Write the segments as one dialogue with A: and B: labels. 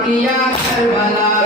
A: কুমাকিয়া কারবালায়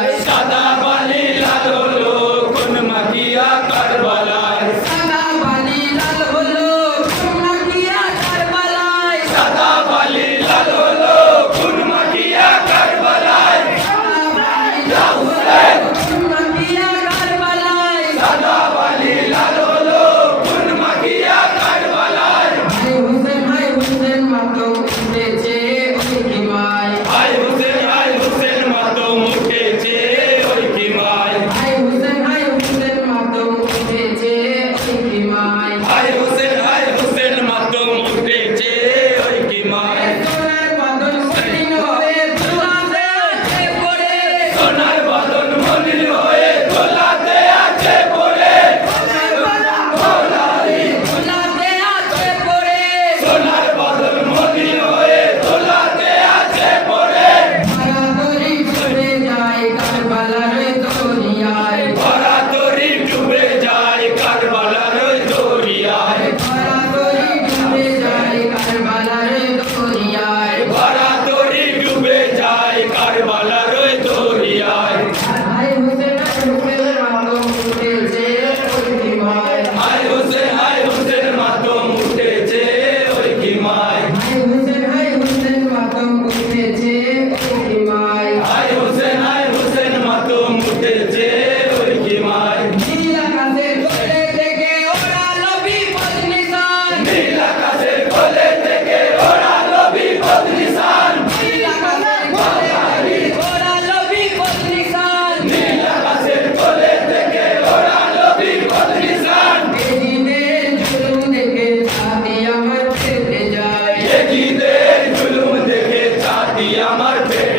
A: আমার ফেটে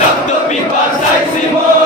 A: লয়ে রক্ত পিপাসায় সিমোর বুকের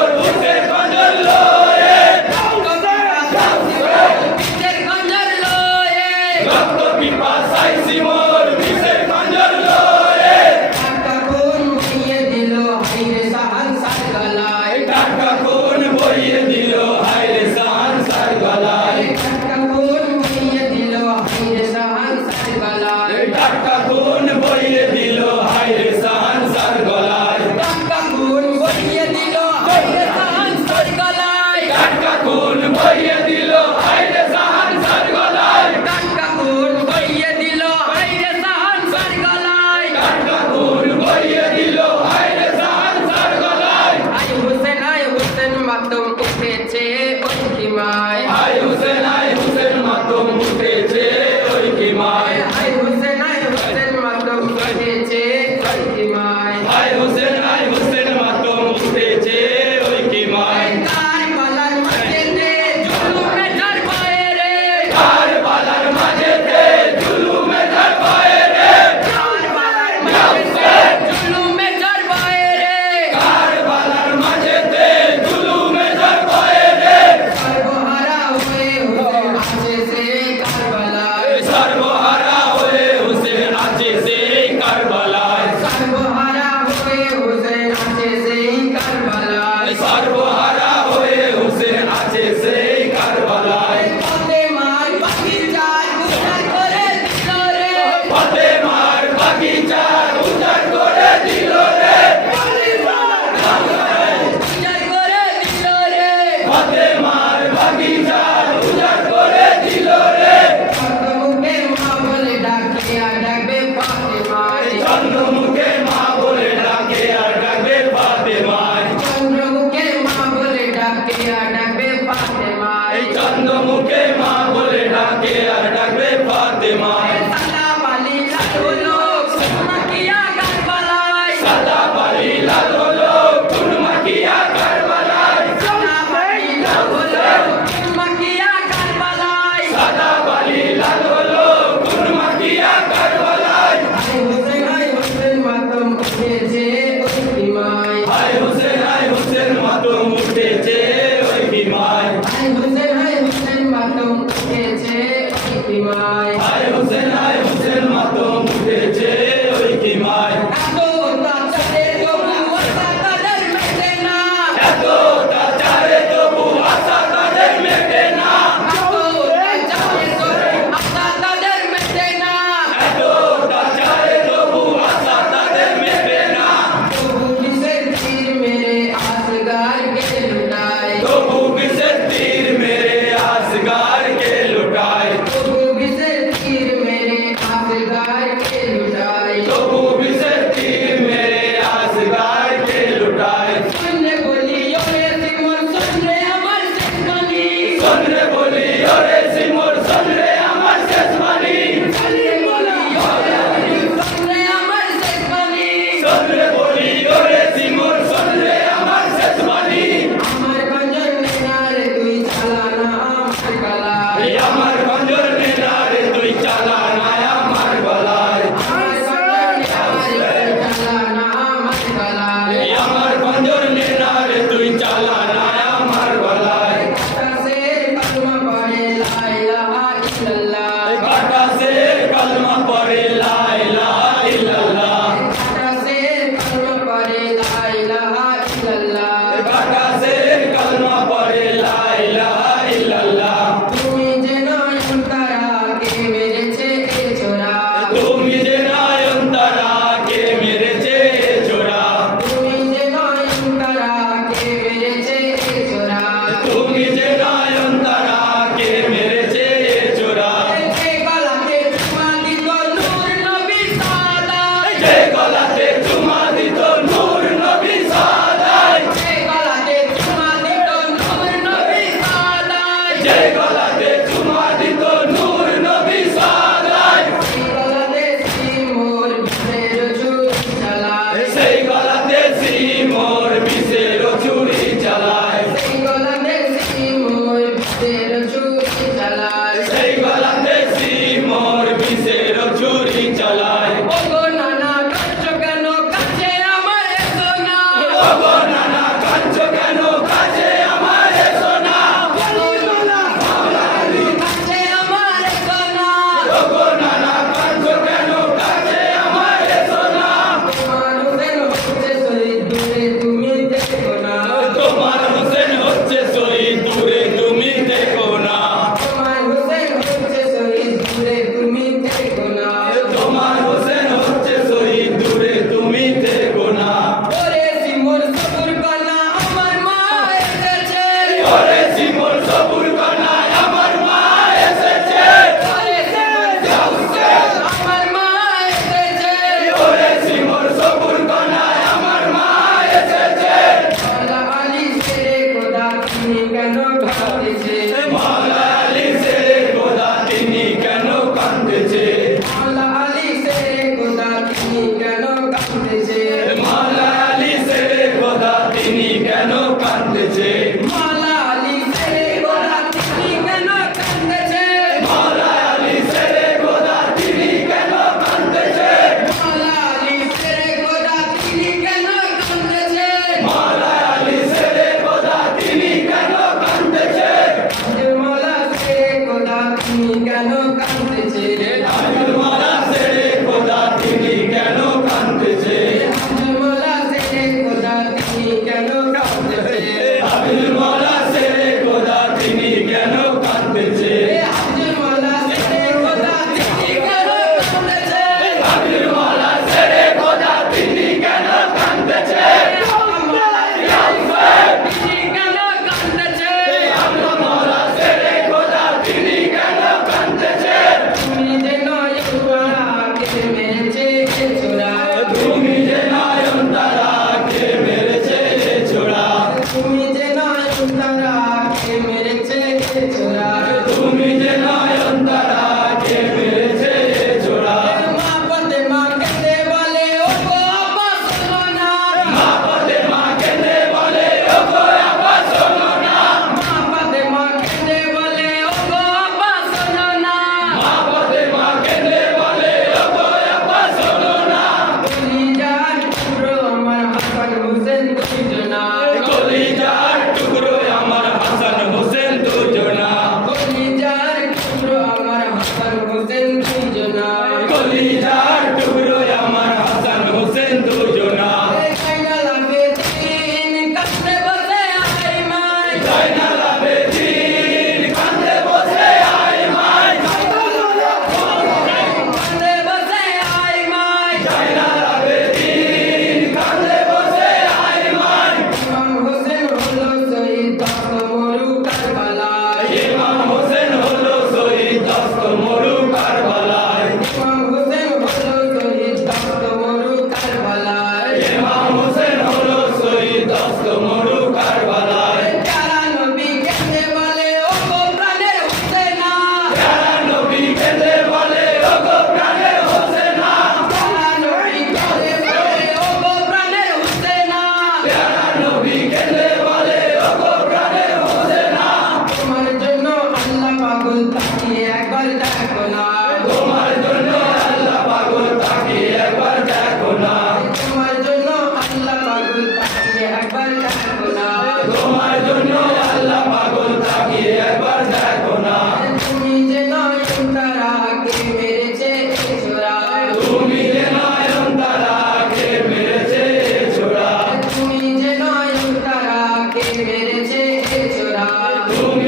A: তুমি